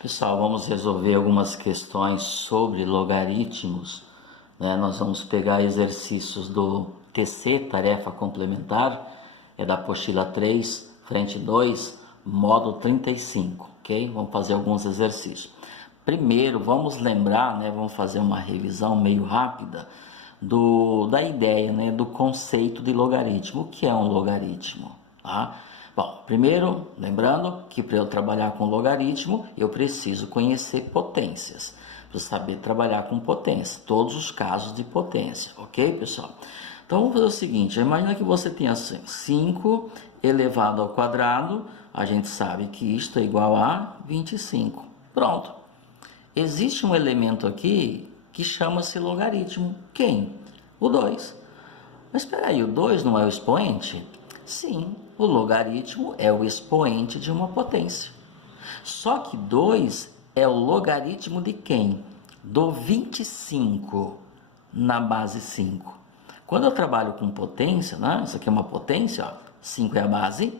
Pessoal, vamos resolver algumas questões sobre logaritmos, né? Nós vamos pegar exercícios do TC, tarefa complementar, é da apostila 3, frente 2, módulo 35, ok? Vamos fazer alguns exercícios. Primeiro, vamos lembrar, né? Vamos fazer uma revisão meio rápida da ideia, né? Do conceito de logaritmo. O que é um logaritmo, tá? Bom, primeiro, lembrando que para eu trabalhar com logaritmo, eu preciso conhecer potências. Para saber trabalhar com potência, todos os casos de potência, ok, pessoal? Então, vamos fazer o seguinte, imagina que você tem assim, 5 elevado ao quadrado, a gente sabe que isto é igual a 25. Pronto. Existe um elemento aqui que chama-se logaritmo. Quem? O 2. Mas espera aí, o 2 não é o expoente? Sim, o logaritmo é o expoente de uma potência. Só que 2 é o logaritmo de quem? Do 25 na base 5. Quando eu trabalho com potência, né? Isso aqui é uma potência, ó, 5 é a base,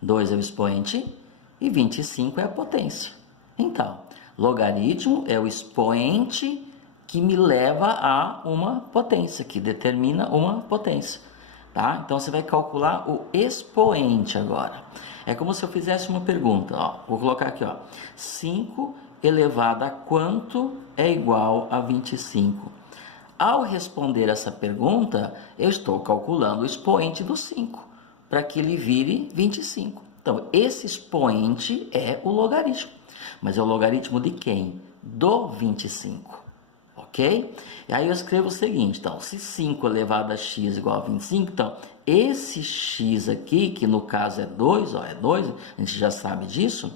2 é o expoente e 25 é a potência. Então, logaritmo é o expoente que me leva a uma potência, que determina uma potência. Tá? Então, você vai calcular o expoente agora. É como se eu fizesse uma pergunta. Ó. Vou colocar aqui, ó. 5 elevado a quanto é igual a 25? Ao responder essa pergunta, eu estou calculando o expoente do 5, para que ele vire 25. Então, esse expoente é o logaritmo. Mas é o logaritmo de quem? Do 25. Ok? E aí eu escrevo o seguinte, então, se 5 elevado a x igual a 25, então, esse x aqui, que no caso é 2, ó, é 2, a gente já sabe disso,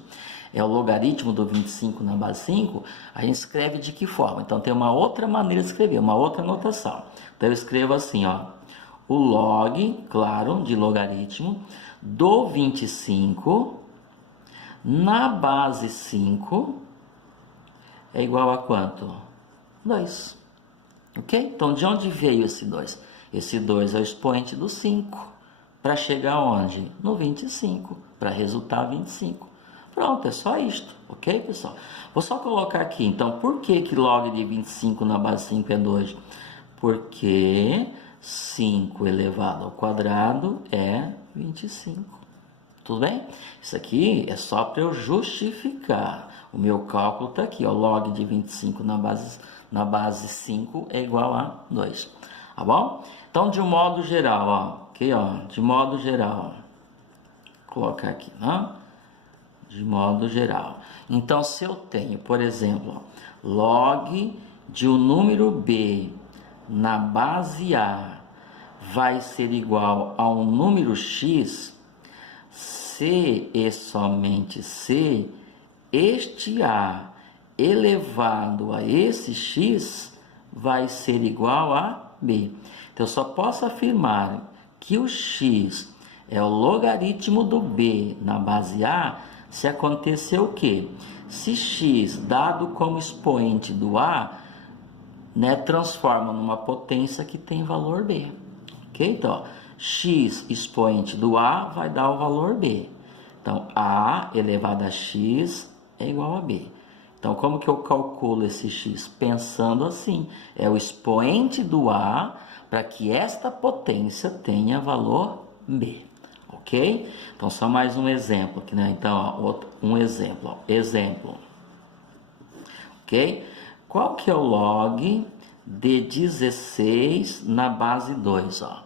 é o logaritmo do 25 na base 5, a gente escreve de que forma? Então, tem uma outra maneira de escrever, uma outra notação. Então, eu escrevo assim, ó, o log, claro, de logaritmo, do 25 na base 5 é igual a quanto? 2. Ok? Então, de onde veio esse 2? Esse 2 é o expoente do 5. Para chegar onde? No 25. Para resultar 25. Pronto, é só isto. Ok, pessoal? Vou só colocar aqui. Então, por que log de 25 na base 5 é 2? Porque 5 elevado ao quadrado é 25. Tudo bem? Isso aqui é só para eu justificar. O meu cálculo está aqui, ó, log de 25 na base 5 é igual a 2. Tá bom? Então, de um modo geral, ó, aqui, ó, de modo geral, vou colocar aqui, né? De modo geral. Então, se eu tenho, por exemplo, ó, log de um número b na base a vai ser igual a um número x, se e somente se este a elevado a esse x vai ser igual a b. Então, eu só posso afirmar que o x é o logaritmo do b na base a se acontecer o quê? Se x, dado como expoente do a, né, transforma numa potência que tem valor b. Ok? Então, ó, x expoente do a vai dar o valor b. Então, a elevado a x é igual a b. Então, como que eu calculo esse x? Pensando assim, é o expoente do a para que esta potência tenha valor b. Ok? Então, só mais um exemplo aqui, né? Então, ó, um exemplo. Ó. Exemplo. Ok? Qual que é o log de 16 na base 2? Ó?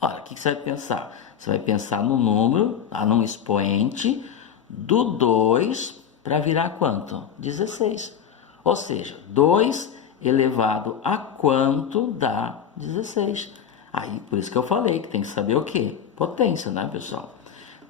Olha, o que você vai pensar? Você vai pensar no número, tá? Num expoente do 2 para virar quanto? 16. Ou seja, 2 elevado a quanto dá 16. Aí, por isso que eu falei que tem que saber o quê? Potência, né, pessoal?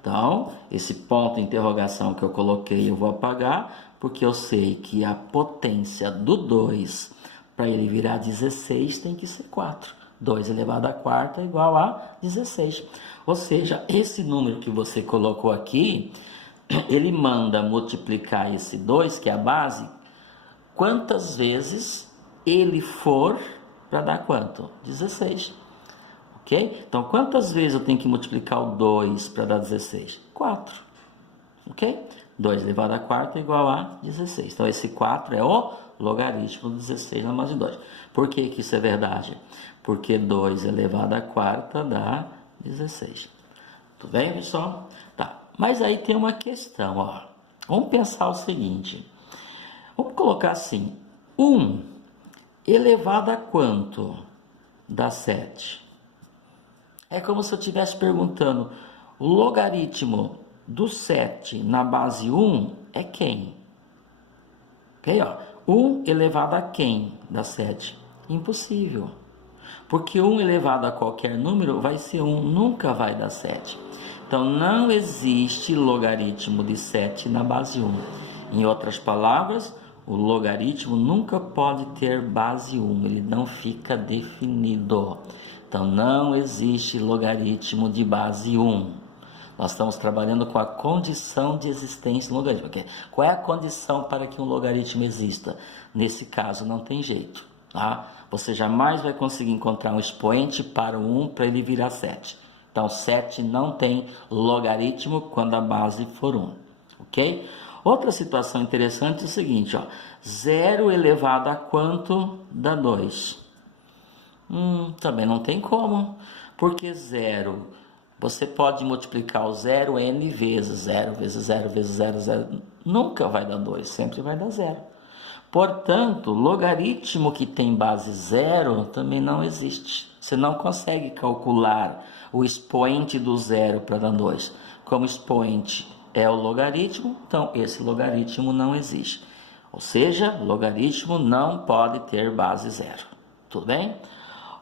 Então, esse ponto de interrogação que eu coloquei eu vou apagar, porque eu sei que a potência do 2 para ele virar 16 tem que ser 4. 2 elevado a quarta é igual a 16. Ou seja, esse número que você colocou aqui, ele manda multiplicar esse 2, que é a base, quantas vezes ele for para dar quanto? 16. Ok? Então, quantas vezes eu tenho que multiplicar o 2 para dar 16? 4. Ok? 2 elevado a quarta é igual a 16. Então, esse 4 é o logaritmo do 16 na base de 2. Por que que isso é verdade? Porque 2 elevado a quarta dá 16. Tudo bem, pessoal? Tá. Mas aí tem uma questão, ó. Vamos pensar o seguinte. Vamos colocar assim. 1 elevado a quanto dá 7? É como se eu estivesse perguntando, o logaritmo do 7 na base 1 é quem? Ok, ó. 1 elevado a quem dá 7? Impossível. Porque 1 elevado a qualquer número vai ser 1, nunca vai dar 7. Então, não existe logaritmo de 7 na base 1. Em outras palavras, o logaritmo nunca pode ter base 1, ele não fica definido. Então, não existe logaritmo de base 1. Nós estamos trabalhando com a condição de existência do logaritmo. Qual é a condição para que um logaritmo exista? Nesse caso, não tem jeito. Tá? Você jamais vai conseguir encontrar um expoente para o 1 para ele virar 7. Então, 7 não tem logaritmo quando a base for 1. Ok? Outra situação interessante é o seguinte, ó. 0 elevado a quanto dá 2? Também não tem como. Porque 0... Você pode multiplicar o 0 n vezes, 0 vezes 0 vezes 0, 0, nunca vai dar 2, sempre vai dar 0. Portanto, logaritmo que tem base 0 também não existe. Você não consegue calcular o expoente do 0 para dar 2. Como expoente é o logaritmo, então esse logaritmo não existe. Ou seja, logaritmo não pode ter base 0. Tudo bem?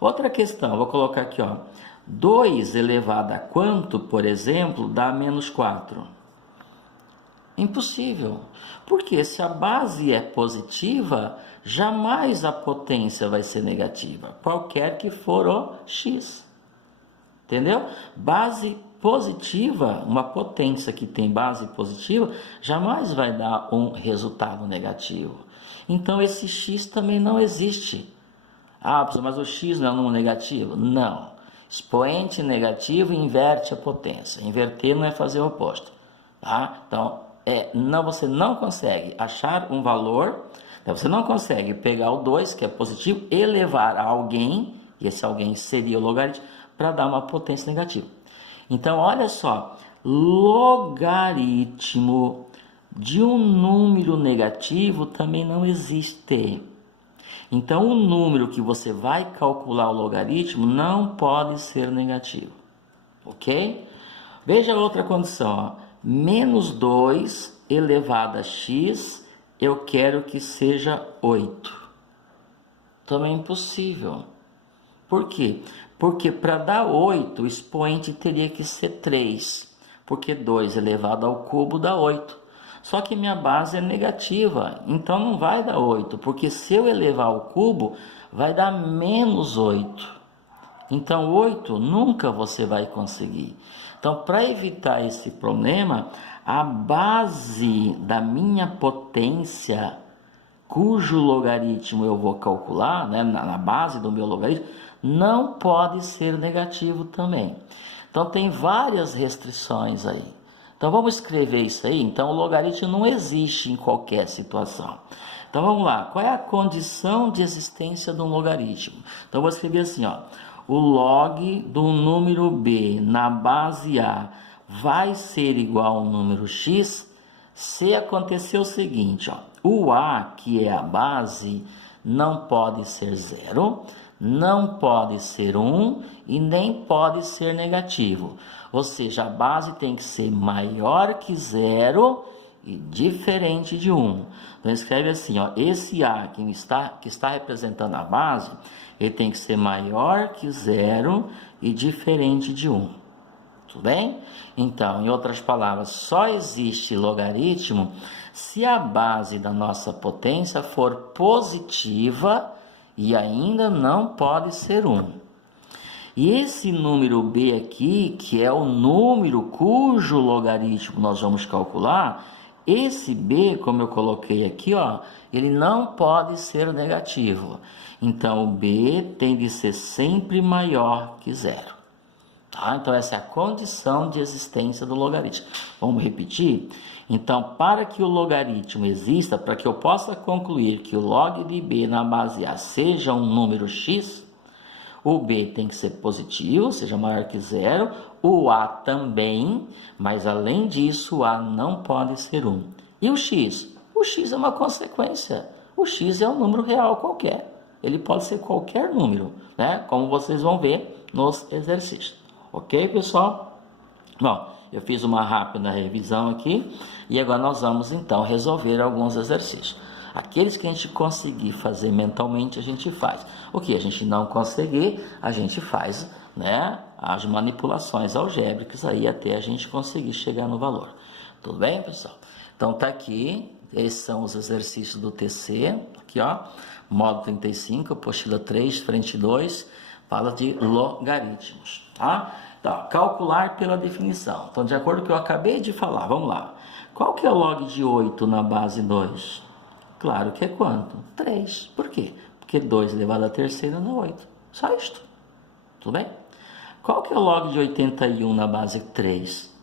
Outra questão, vou colocar aqui, ó. 2 elevado a quanto, por exemplo, dá menos 4? Impossível. Porque se a base é positiva, jamais a potência vai ser negativa, qualquer que for o x. Entendeu? Base positiva, uma potência que tem base positiva, jamais vai dar um resultado negativo. Então esse x também não existe. Ah, mas o x não é um número negativo? Não. Expoente negativo inverte a potência. Inverter não é fazer o oposto. Tá? Então, você não consegue achar um valor, você não consegue pegar o 2, que é positivo, e levar a alguém, e esse alguém seria o logaritmo, para dar uma potência negativa. Então, olha só, logaritmo de um número negativo também não existe. Então, o número que você vai calcular o logaritmo não pode ser negativo, ok? Veja outra condição, ó. Menos 2 elevado a x, eu quero que seja 8. Também é impossível. Por quê? Porque para dar 8, o expoente teria que ser 3, porque 2 elevado ao cubo dá 8. Só que minha base é negativa, então não vai dar 8, porque se eu elevar ao cubo, vai dar menos 8. Então 8 nunca você vai conseguir. Então, para evitar esse problema, a base da minha potência, cujo logaritmo eu vou calcular, né, na base do meu logaritmo, não pode ser negativo também. Então tem várias restrições aí. Então vamos escrever isso aí. Então o logaritmo não existe em qualquer situação. Então vamos lá. Qual é a condição de existência de um logaritmo? Então eu vou escrever assim, ó. O log do número b na base a vai ser igual ao número x se acontecer o seguinte, ó. O a, que é a base, não pode ser 0, não pode ser 1 e nem pode ser negativo. Ou seja, a base tem que ser maior que 0 e diferente de 1. Então escreve assim, ó, esse A que está representando a base, ele tem que ser maior que 0 e diferente de 1. Tudo bem? Então, em outras palavras, só existe logaritmo se a base da nossa potência for positiva e ainda não pode ser 1. E esse número b aqui, que é o número cujo logaritmo nós vamos calcular, esse b, como eu coloquei aqui, ó, ele não pode ser negativo. Então, o b tem de ser sempre maior que 0. Tá? Então, essa é a condição de existência do logaritmo. Vamos repetir? Então, para que o logaritmo exista, para que eu possa concluir que o log de b na base a seja um número x, o b tem que ser positivo, seja maior que zero, o a também, mas além disso, o a não pode ser 1. E o x? O x é uma consequência. O x é um número real qualquer. Ele pode ser qualquer número, né? Como vocês vão ver nos exercícios. Ok, pessoal? Bom, eu fiz uma rápida revisão aqui e agora nós vamos então resolver alguns exercícios. Aqueles que a gente conseguir fazer mentalmente, a gente faz. O que a gente não conseguir, a gente faz, né, as manipulações algébricas aí até a gente conseguir chegar no valor. Tudo bem, pessoal? Então tá aqui, esses são os exercícios do TC, aqui ó, módulo 35, apostila 3, frente 2, fala de logaritmos, tá? Então, calcular pela definição. Então, de acordo com o que eu acabei de falar, vamos lá. Qual que é o log de 8 na base 2? Claro que é quanto? 3. Por quê? Porque 2 elevado à terceira dá 8. Só isto. Tudo bem? Qual que é o log de 81 na base 3?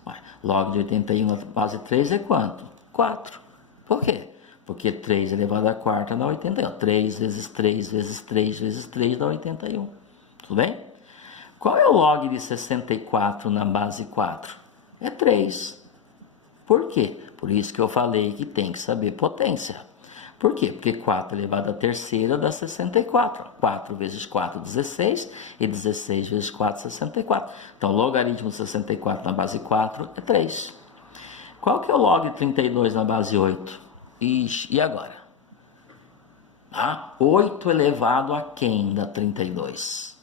Log de 81 na base 3 é quanto? 4. Por quê? Porque 3 elevado à quarta dá 81. 3 vezes 3 vezes 3 vezes 3 dá 81. Tudo bem? Qual é o log de 64 na base 4? É 3. Por quê? Por isso que eu falei que tem que saber potência. Por quê? Porque 4 elevado à terceira dá 64. 4 vezes 4, 16. E 16 vezes 4, 64. Então, o logaritmo de 64 na base 4 é 3. Qual que é o log de 32 na base 8? Ixi, e agora? 8 elevado a quem dá 32?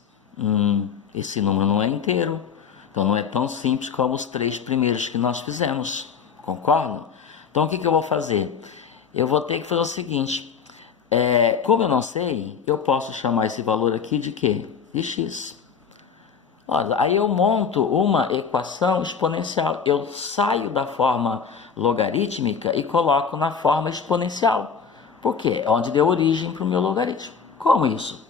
Esse número não é inteiro. Então, não é tão simples como os 3 primeiros que nós fizemos. Concordam? Então, o que eu vou fazer? Eu vou ter que fazer o seguinte. Como eu não sei, eu posso chamar esse valor aqui de quê? De x. Olha, aí eu monto uma equação exponencial. Eu saio da forma logarítmica e coloco na forma exponencial. Por quê? É onde deu origem para o meu logaritmo. Como isso?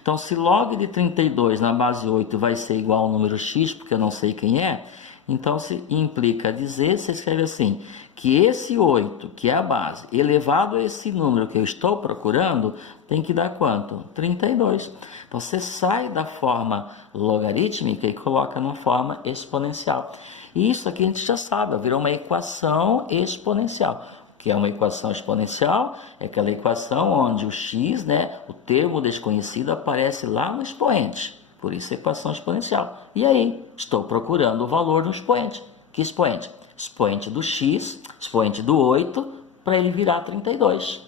Então, se log de 32 na base 8 vai ser igual ao número x, porque eu não sei quem é, então se implica dizer, você escreve assim, que esse 8, que é a base, elevado a esse número que eu estou procurando, tem que dar quanto? 32. Então, você sai da forma logarítmica e coloca na forma exponencial. E isso aqui a gente já sabe, virou uma equação exponencial. Que é uma equação exponencial, é aquela equação onde o x, né, o termo desconhecido, aparece lá no expoente. Por isso, equação exponencial. E aí, estou procurando o valor no expoente. Que expoente? Expoente do x, expoente do 8, para ele virar 32.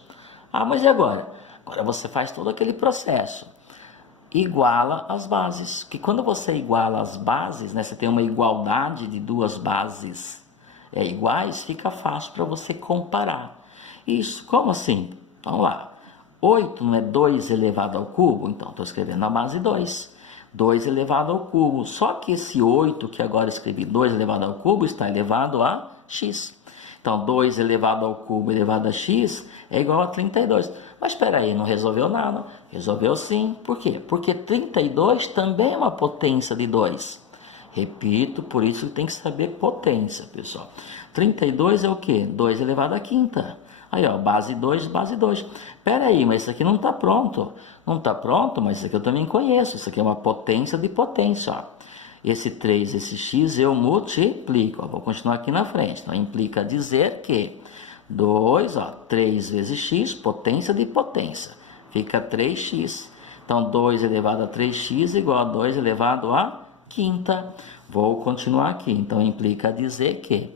Mas e agora? Agora você faz todo aquele processo. Iguala as bases. Que quando você iguala as bases, né, você tem uma igualdade de duas bases iguais, fica fácil para você comparar. Isso, como assim? Vamos lá. 8 não é 2 elevado ao cubo? Então, estou escrevendo a base 2. 2 elevado ao cubo. Só que esse 8, que agora escrevi 2 elevado ao cubo, está elevado a x. Então, 2 elevado ao cubo elevado a x é igual a 32. Mas espera aí, não resolveu nada. Resolveu sim. Por quê? Porque 32 também é uma potência de 2. Repito, por isso tem que saber potência, pessoal. 32 é o quê? 2 elevado à quinta. Aí, ó, base 2, base 2. Espera aí, mas isso aqui não está pronto. Não está pronto, mas isso aqui eu também conheço. Isso aqui é uma potência de potência, ó. Esse 3, esse x eu multiplico. Ó, vou continuar aqui na frente. Então, implica dizer que 2, ó, 3 vezes x, potência de potência. Fica 3x. Então, 2 elevado a 3x igual a 2 elevado a quinta. Vou continuar aqui. Então, implica dizer que...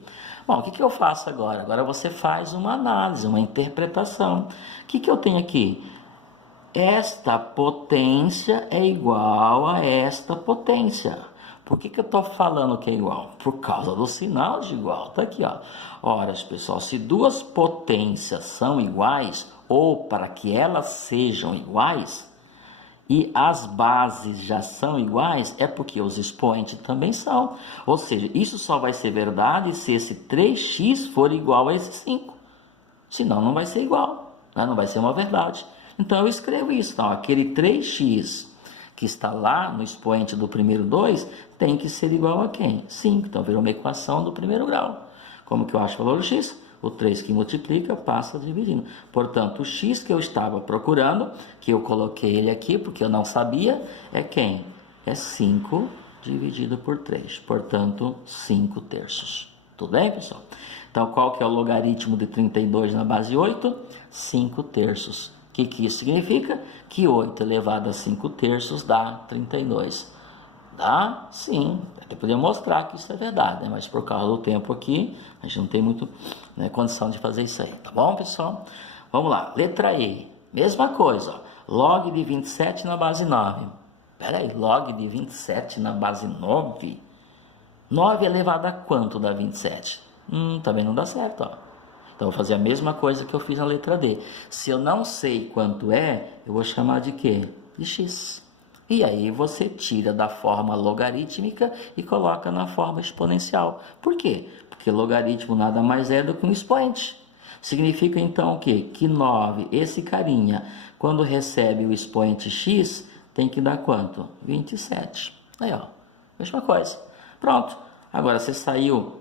Bom, o que eu faço agora? Agora você faz uma análise, uma interpretação. O que eu tenho aqui? Esta potência é igual a esta potência. Por que eu estou falando que é igual? Por causa do sinal de igual. Está aqui, ó. Ora, pessoal, se duas potências são iguais, ou para que elas sejam iguais, e as bases já são iguais, é porque os expoentes também são. Ou seja, isso só vai ser verdade se esse 3x for igual a esse 5. Senão não vai ser igual, né? Não vai ser uma verdade. Então eu escrevo isso. Então, aquele 3x que está lá no expoente do primeiro 2 tem que ser igual a quem? 5. Então virou uma equação do primeiro grau. Como que eu acho o valor do x? O 3 que multiplica passa dividindo. Portanto, o x que eu estava procurando, que eu coloquei ele aqui porque eu não sabia, é quem? É 5 dividido por 3. Portanto, 5 terços. Tudo bem, pessoal? Então, qual que é o logaritmo de 32 na base 8? 5 terços. O que isso significa? Que 8 elevado a 5 terços dá 32. Dá? Sim. Até podia mostrar que isso é verdade, né? Mas por causa do tempo aqui, a gente não tem muito, né, condição de fazer isso aí. Tá bom, pessoal? Vamos lá. Letra E. Mesma coisa. Ó. Log de 27 na base 9. Espera aí. Log de 27 na base 9? 9 elevado a quanto dá 27? Também não dá certo, ó. Então, eu vou fazer a mesma coisa que eu fiz na letra D. Se eu não sei quanto é, eu vou chamar de quê? De x. E aí você tira da forma logarítmica e coloca na forma exponencial. Por quê? Porque logaritmo nada mais é do que um expoente. Significa então o quê? Que 9, esse carinha, quando recebe o expoente x, tem que dar quanto? 27. Aí, ó, mesma coisa. Pronto. Agora você saiu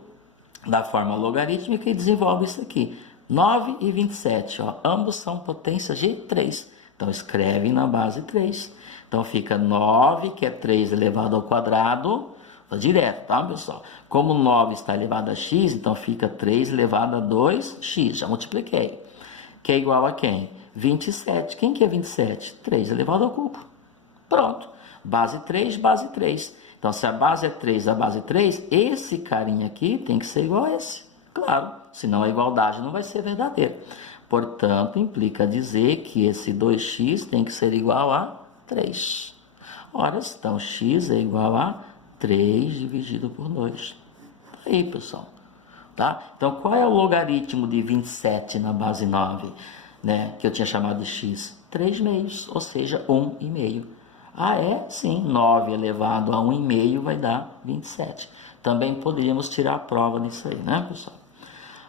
da forma logarítmica e desenvolve isso aqui. 9 e 27, ó, ambos são potências de 3. Então, escreve na base 3. Então, fica 9, que é 3 elevado ao quadrado. Tá direto, tá, pessoal? Como 9 está elevado a x, então fica 3 elevado a 2x. Já multipliquei. Que é igual a quem? 27. Quem que é 27? 3 elevado ao cubo. Pronto. Base 3, base 3. Então, se a base é 3, a base é 3, esse carinha aqui tem que ser igual a esse. Claro, senão a igualdade não vai ser verdadeira. Portanto, implica dizer que esse 2x tem que ser igual a 3. Ora, então, x é igual a 3 dividido por 2. Aí, pessoal. Tá? Então, qual é o logaritmo de 27 na base 9? Né? Que eu tinha chamado de x? 3 meios, ou seja, 1,5. Ah, é? Sim, 9 elevado a 1,5 vai dar 27. Também poderíamos tirar a prova disso aí, né, pessoal?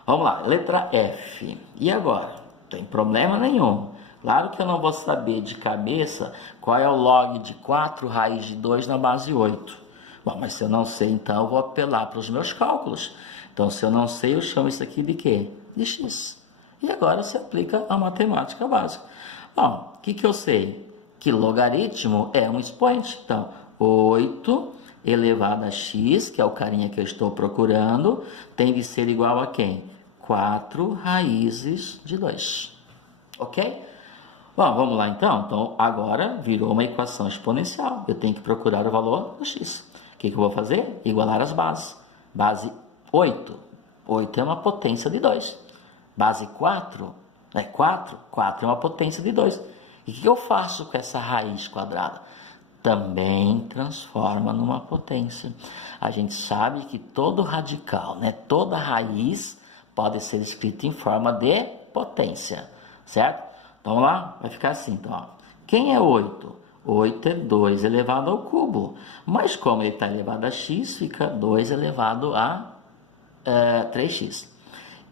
Vamos lá, letra F. E agora? Não tem problema nenhum. Claro que eu não vou saber de cabeça qual é o log de 4 raiz de 2 na base 8. Bom, mas se eu não sei, então eu vou apelar para os meus cálculos. Então, se eu não sei, eu chamo isso aqui de quê? De x. E agora se aplica a matemática básica. Bom, o que eu sei? Que logaritmo é um expoente. Então, 8 elevado a x, que é o carinha que eu estou procurando, tem de ser igual a quem? 4 raízes de 2. Ok? Bom, vamos lá então. Então, agora virou uma equação exponencial. Eu tenho que procurar o valor do x. O que eu vou fazer? Igualar as bases. Base 8. 8 é uma potência de 2. Base 4 é 4. 4 é uma potência de 2. E o que eu faço com essa raiz quadrada? Também transforma numa potência. A gente sabe que todo radical, né, toda raiz pode ser escrita em forma de potência, certo? Então, vamos lá, vai ficar assim. Então, ó. Quem é 8? 8 é 2 elevado ao cubo. Mas como ele está elevado a x, fica 2 elevado a 3x.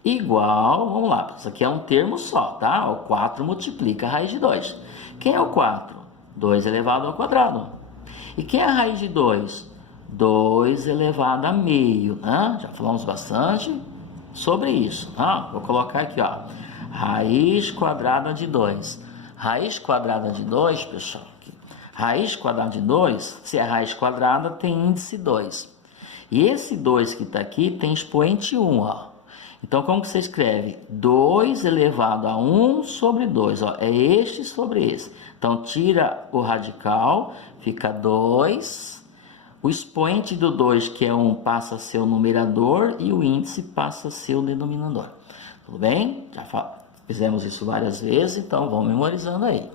Igual, vamos lá, isso aqui é um termo só, tá? O 4 multiplica a raiz de 2. Quem é o 4? 2 elevado ao quadrado. E quem é a raiz de 2? 2 elevado a meio, né? Já falamos bastante sobre isso, tá? Vou colocar aqui, ó, raiz quadrada de 2. Raiz quadrada de 2, pessoal, aqui. Raiz quadrada de 2, se é raiz quadrada, tem índice 2. E esse 2 que está aqui tem expoente 1, ó. Então, como que você escreve? 2 elevado a 1 sobre 2. Ó, é este sobre esse. Então, tira o radical, fica 2. O expoente do 2, que é 1, passa a ser o numerador e o índice passa a ser o denominador. Tudo bem? Já fizemos isso várias vezes, então vamos memorizando aí.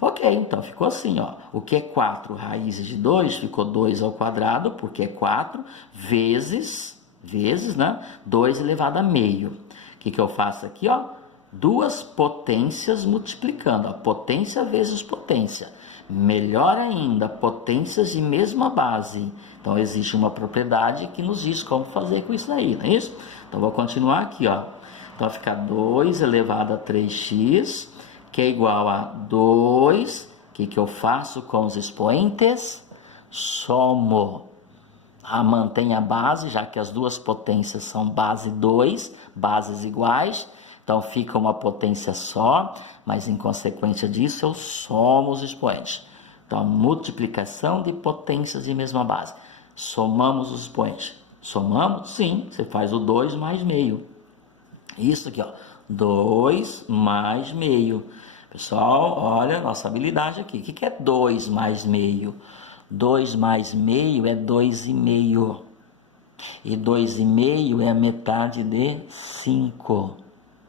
Ok, então ficou assim, ó. O que é 4 raízes de 2? Ficou 2 ao quadrado, porque é 4, vezes, né? 2 elevado a meio. O que eu faço aqui, ó? Duas potências multiplicando, ó. Potência vezes potência. Melhor ainda, potências de mesma base. Então, existe uma propriedade que nos diz como fazer com isso aí, não é isso? Então, vou continuar aqui, ó. Então, vai ficar 2 elevado a 3x, que é igual a 2. O que eu faço com os expoentes? Somo. mantém a base, já que as duas potências são base 2, bases iguais, então fica uma potência só, mas em consequência disso eu somo os expoentes. Então, a multiplicação de potências de mesma base. Somamos os expoentes. Somamos? Sim, você faz o 2 mais meio. Isso aqui, ó, 2 mais meio. Pessoal, olha a nossa habilidade aqui. O que é 2 mais meio? 2 mais meio é 2,5. E 2,5 é a metade de 5.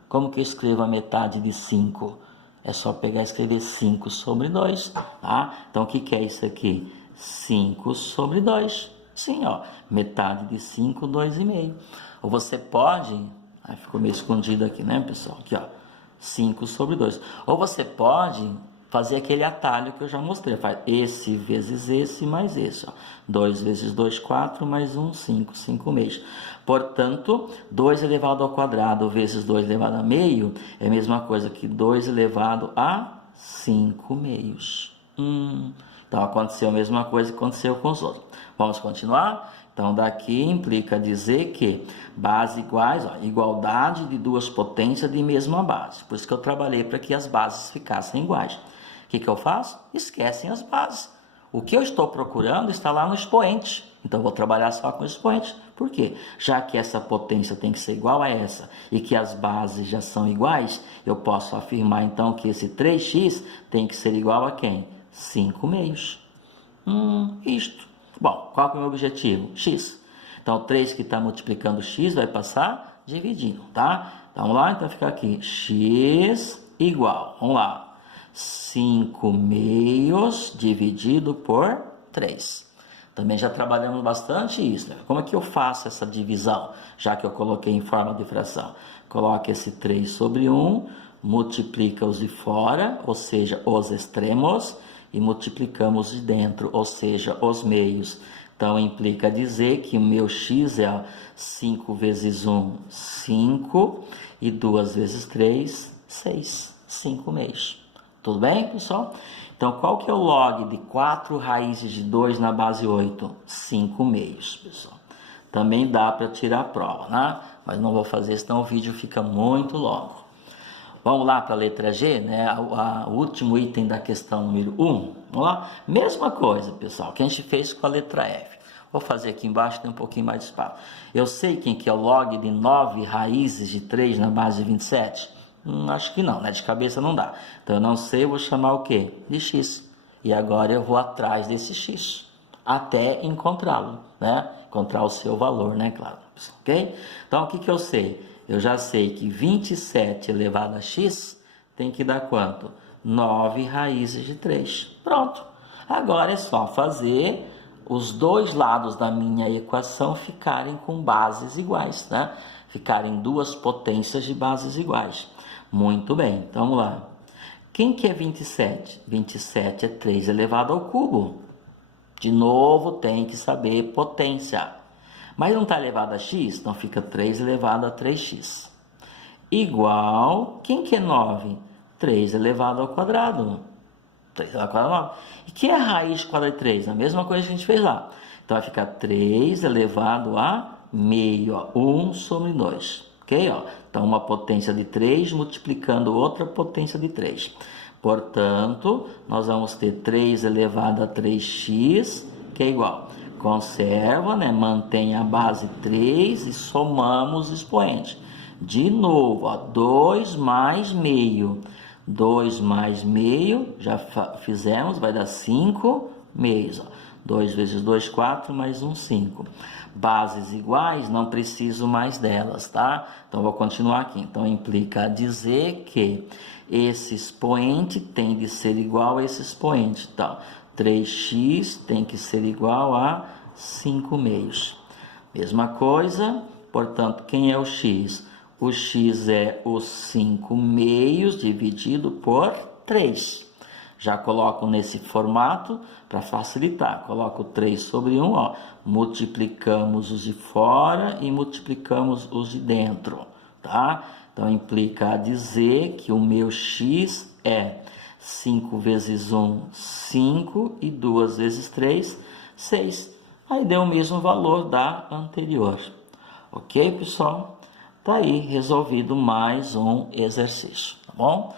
Como que eu escrevo a metade de 5? É só pegar e escrever 5 sobre 2, tá? Então, o que é isso aqui? 5 sobre 2. Sim, ó, metade de 5, 2,5. Ou você pode... ficou meio escondido aqui, né, pessoal? Aqui, ó, 5 sobre 2. Ou você pode fazer aquele atalho que eu já mostrei. Faz esse vezes esse mais esse, ó. 2 vezes 2, 4, mais 1, 5, 5 meios. Portanto, 2 elevado ao quadrado vezes 2 elevado a meio é a mesma coisa que 2 elevado a 5 meios. Então, aconteceu a mesma coisa que aconteceu com os outros. Vamos continuar? Então, daqui implica dizer que bases iguais, ó, igualdade de duas potências de mesma base. Por isso que eu trabalhei para que as bases ficassem iguais. O que eu faço? Esquecem as bases. O que eu estou procurando está lá no expoente. Então, eu vou trabalhar só com o expoente. Por quê? Já que essa potência tem que ser igual a essa e que as bases já são iguais, eu posso afirmar, então, que esse 3x tem que ser igual a quem? 5 meios. Isto. Bom, qual que é o meu objetivo? X. Então, 3 que está multiplicando x vai passar dividindo, tá? Então, vamos lá, então fica aqui, x igual, vamos lá, 5 meios dividido por 3. Também já trabalhamos bastante isso, né? Como é que eu faço essa divisão, já que eu coloquei em forma de fração? Coloque esse 3 sobre 1, multiplica os de fora, ou seja, os extremos, e multiplicamos de dentro, ou seja, os meios. Então, implica dizer que o meu x é 5 vezes 1, 5, e 2 vezes 3, 6, 5 meios. Tudo bem, pessoal? Então, qual que é o log de 4 raízes de 2 na base 8? 5 meios, pessoal. Também dá para tirar a prova, né? Mas não vou fazer, senão o vídeo fica muito longo. Vamos lá para a letra G, né? O último item da questão número 1. Vamos lá? Mesma coisa, pessoal, que a gente fez com a letra F. Vou fazer aqui embaixo, tem um pouquinho mais de espaço. Eu sei quem que é o log de 9 raízes de 3 na base de 27? Acho que não, né? De cabeça não dá. Então, eu não sei, eu vou chamar o quê? De x. E agora eu vou atrás desse x, até encontrá-lo, né? Encontrar o seu valor, né? Claro. Ok? Então, o que eu sei? Eu já sei que 27 elevado a x tem que dar quanto? 9 raízes de 3. Pronto. Agora é só fazer os dois lados da minha equação ficarem com bases iguais, né? Ficarem duas potências de bases iguais. Muito bem, então vamos lá. Quem que é 27? 27 é 3 elevado ao cubo. De novo, tem que saber potência. Mas não está elevado a x, então fica 3 elevado a 3x. Igual, quem que é 9? 3 elevado ao quadrado. 3 elevado ao quadrado, 9. E que é a raiz quadrada de 3? A mesma coisa que a gente fez lá. Então, vai ficar 3 elevado a meio, ó, 1 sobre 2. Ok? Ó? Então, uma potência de 3 multiplicando outra potência de 3. Portanto, nós vamos ter 3 elevado a 3x, que é igual. Conserva, né? Mantém a base 3 e somamos o expoente. De novo, ó, 2 mais meio. 2 mais meio, já fizemos, vai dar 5 meios. Ó. 2 vezes 2, 4, mais 1, 5. Bases iguais, não preciso mais delas, tá? Então, vou continuar aqui. Então, implica dizer que esse expoente tem de ser igual a esse expoente. Então, 3x tem que ser igual a 5 meios. Mesma coisa, portanto, quem é o x? O x é os 5 meios dividido por 3. Já coloco nesse formato para facilitar. Coloco 3 sobre 1, ó. Multiplicamos os de fora e multiplicamos os de dentro, tá? Então, implica dizer que o meu x é 5 vezes 1, 5, e 2 vezes 3, 6. aí deu o mesmo valor da anterior. Ok, pessoal? Tá aí resolvido mais um exercício, tá bom?